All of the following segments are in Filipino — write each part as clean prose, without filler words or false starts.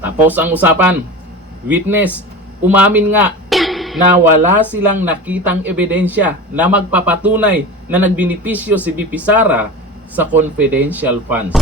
Tapos ang usapan, witness, umamin nga na wala silang nakitang ebidensya na magpapatunay na nagbinipisyo si VP Sara sa confidential funds.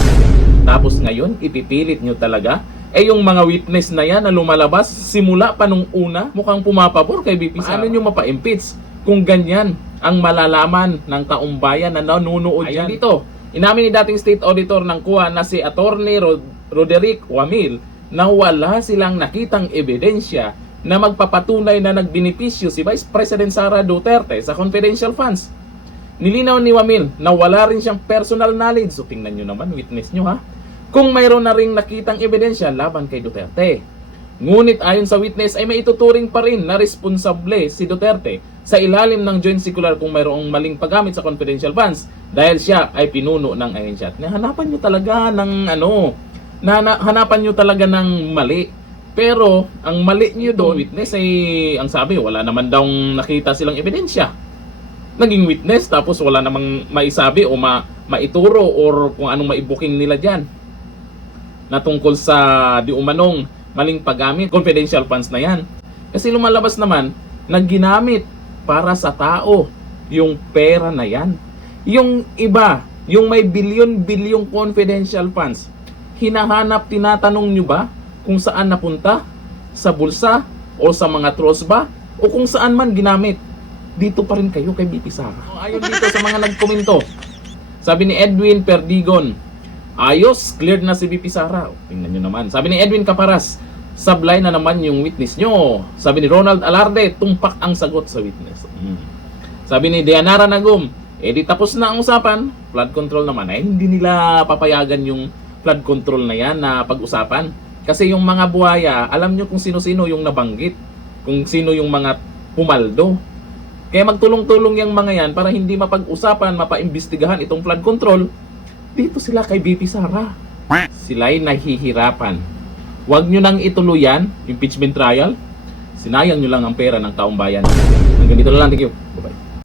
Tapos ngayon, ipipilit nyo talaga? Yung mga witness na yan na lumalabas simula pa nung una, mukhang pumapabor kay VP Sara. Paano nyo mapa-impeach kung ganyan ang malalaman ng taong bayan na nanunood yan? Dito, inamin ni dating State Auditor ng KUA na si Attorney Roderick Wamil na wala silang nakitang ebidensya na magpapatunay na nagbinipisyo si Vice President Sara Duterte sa confidential funds. Nilinaw ni Wamil na wala rin siyang personal knowledge. So tingnan nyo naman, witness nyo ha. Kung mayroon na ring nakitang ebidensya laban kay Duterte. Ngunit ayon sa witness ay may ituturing pa rin na responsable si Duterte sa ilalim ng joint circular kung mayroong maling paggamit sa confidential funds dahil siya ay pinuno ng ahensya. Hanapan nyo talaga ng hanapan nyo talaga ng mali. Pero ang mali nyo doon, witness ay ang sabi wala naman daw nakita silang ebidensya. Naging witness tapos wala namang maisabi o maituro or kung anong maibuking nila dyan na tungkol sa di umanong maling paggamit, confidential funds na yan. Kasi lumalabas naman na ginamit para sa tao yung pera na yan. Yung iba, yung may bilyon-bilyong confidential funds, hinahanap, tinatanong nyo ba kung saan napunta? Sa bulsa? O sa mga trust ba? O kung saan man ginamit? Dito pa rin kayo kay VP Sara. Ayon dito sa mga nagkomento, sabi ni Edwin Perdigon, ayos, cleared na si VP Sara. Tingnan nyo naman. Sabi ni Edwin Caparas, sablay na naman yung witness nyo. Sabi ni Ronald Alarde, tumpak ang sagot sa witness. Sabi ni Dianara Nagum, di tapos na ang usapan, flood control naman. Hindi nila papayagan yung flood control na yan na pag-usapan. Kasi yung mga buhaya, alam nyo kung sino-sino yung nabanggit. Kung sino yung mga pumaldo. Kaya magtulong-tulong yung mga yan para hindi mapag-usapan, mapaimbestigahan itong flood control. Dito sila kay VP Sara. Sila'y nahihirapan. Huwag nyo nang ituluyan, impeachment trial. Sinayang nyo lang ang pera ng taong bayan. Hanggang dito na lang, thank you.